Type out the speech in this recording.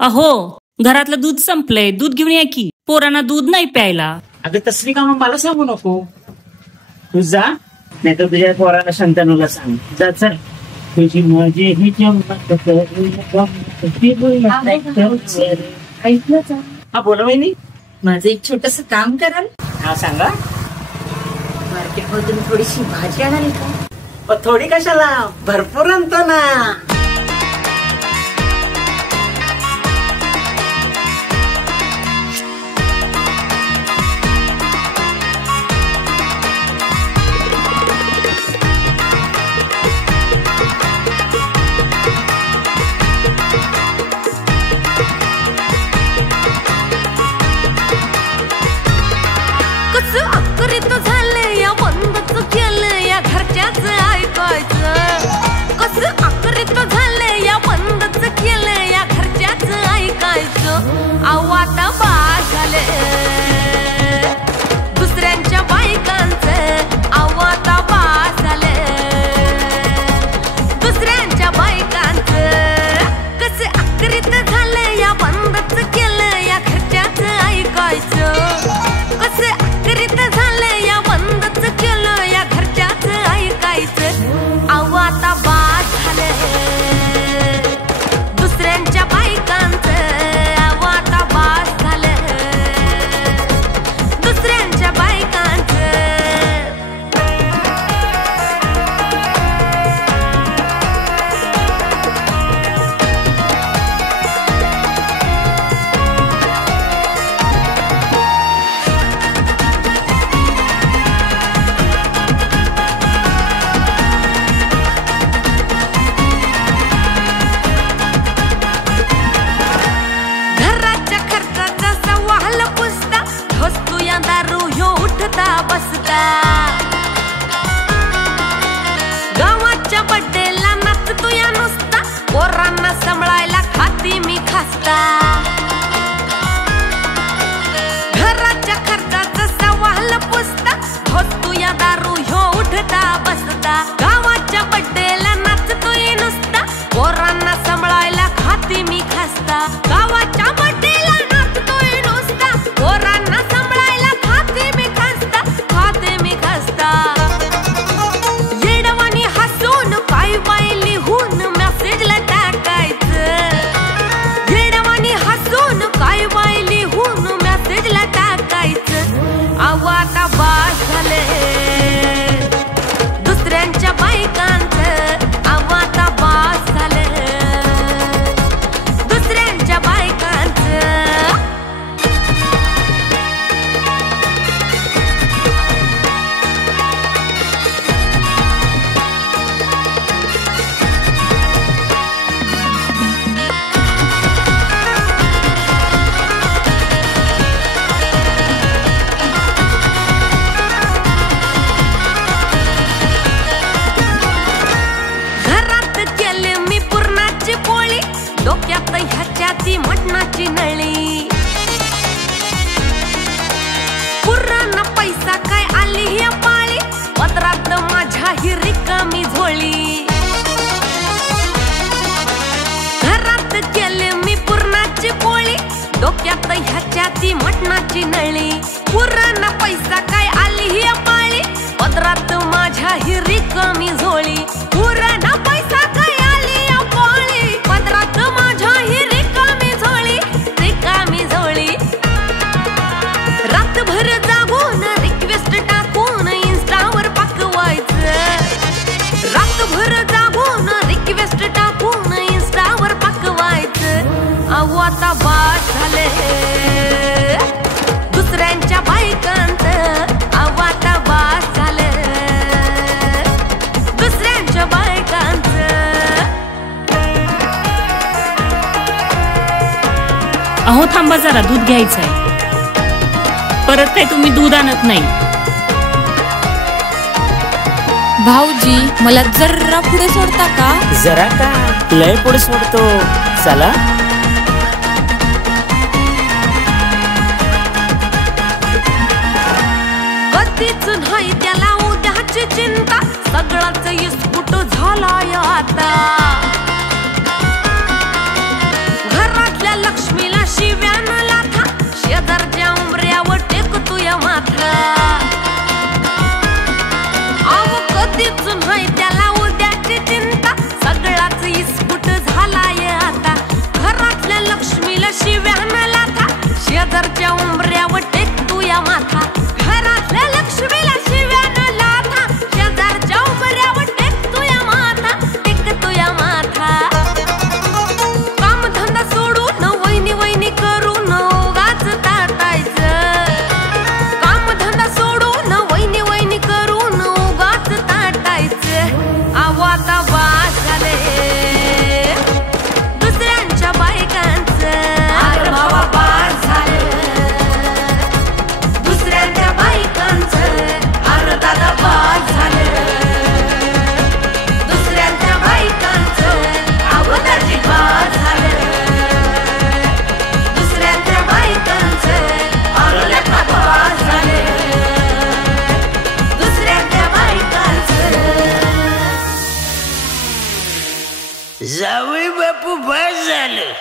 अहो, घरातलं दूध संपलंय, दूध घेऊन या की. पोरांना दूध नाही प्यायला. अगं तसली कामं मला सांगू नको. तू जा, नाही तर तुझ्या पोराला शंतनूला सांग. जा चल. तुझी माझी ही जम्मत. हा बोला वहिनी. माझं एक छोटस काम कराल? हा सांगा. मार्केटमधून थोडीशी भाजी आणाल का? थोडी कशाला, भरपूर आणतो ना. दुसऱ्यांच्या बायकांचं आवाता बास झाले. दुसऱ्यांच्या बायकांचं कसं आकरीत झालं, या बंदच केलं, या घरच्याच ऐकायचं. कसं आकरीत झालं, या बंदच केलं, या घरच्याच ऐकायचं. आवाता बास झालं दुसऱ्यांच्या बायकांचं. गावाच्या बड्डेला नाचतो या नुसता, पोरांना सांभाळायला खाती मी खासता. घराच्या खर्चाचा सवाल पुसता, होतो या दारू ह्यो उठता बसता. गावाच्या बड्डेला नाचतोय नुसता, पोरांना सांभाळायला खाती मी खासता. गावाच्या बड्डेला नाचतोय नुसता, पोरांना सांभाळायला खाती मी खासता. खाते मी खासता. येडवानी हसून काय बाई लिहून मेसेजला टाकायचं. येडवानी हसून काय बाई लिहून मेसेजला टाकायचं. आवाता बास झाले दुसऱ्यांच्या बायकांचं. आवाता बास झाले दुसऱ्यांच्या बायकांचं. डोक्यात ह्याच्या ती मटणाची नळी. पुराणा पैसा काय आली ह्या पाळी, पदरात माझ्या ही रिकामी झोळी. घरात केले मी पुरणाची पोळी, डोक्यात ह्याच्या ती मटणाची नळी. पुराणा पैसा काय आली ह्या पाळी, पदरात माझ्या ही रिकामी झोळी. पुराणा पैसा काय आली ह्या पाळी, पदरात माझ्या ही रिकामी झोळी. रिकामी झोळी. रातभर जागून रिक्वेस्ट टाकून इंस्टावर पाकवायचं. रातभर जागून रिक्वेस्ट टाकून इंस्टावर पाकवायचं. आवाता बास झाले दुसऱ्यांच्या बायकांचं. आवाता बास झाले दुसऱ्यांच्या बायकांचं. अहो थांबा जरा, दूध घ्यायचंय. परत काय तुम्ही दूध आणत नाही? भाऊजी मला जरा पुढे सोडता का? जरा का, लय पुढे सोडतो. चला. कधी कधीच नाही त्याला उद्याची चिंता, सगळाच इस्फुट झालाय आता. घरातल्या लक्ष्मीला शिव्यानं लाथा, शेजारच्या उंबऱ्यावर टेकतोय माथा. अहो कधीच नाही त्याला उद्याची चिंता, सगळाच इस्फुट झालाय आता. घरातल्या लक्ष्मीला शिव्यानं लाथा, शेजारच्या उंबऱ्यावर टेकतोय माथा. घरातल्या लक्ष्मीला शिव्यानं लाथा, शेजारच्या उंबऱ्यावर टेकतोय माथा, टेकतोय माथा. कामधंदा सोडून वहिनी वहिनी करून उगाच ताटायचं. कामधंदा सोडून वहिनी वहिनी करून उगाच ताटायचं. अहो आता बास झाले दुसऱ्यांच्या बायकांचं. अरे बाबा बास झालं दुसऱ्यांच्या बायकांचं. अरे दादा बास झालं दुसऱ्यांच्या बायकांचं. अहो दाजी बास झालं दुसऱ्यांच्या बायकांचं. अरे लेका बास झालं दुसऱ्यांच्या बायकांचं. जावई बापू बस झालं.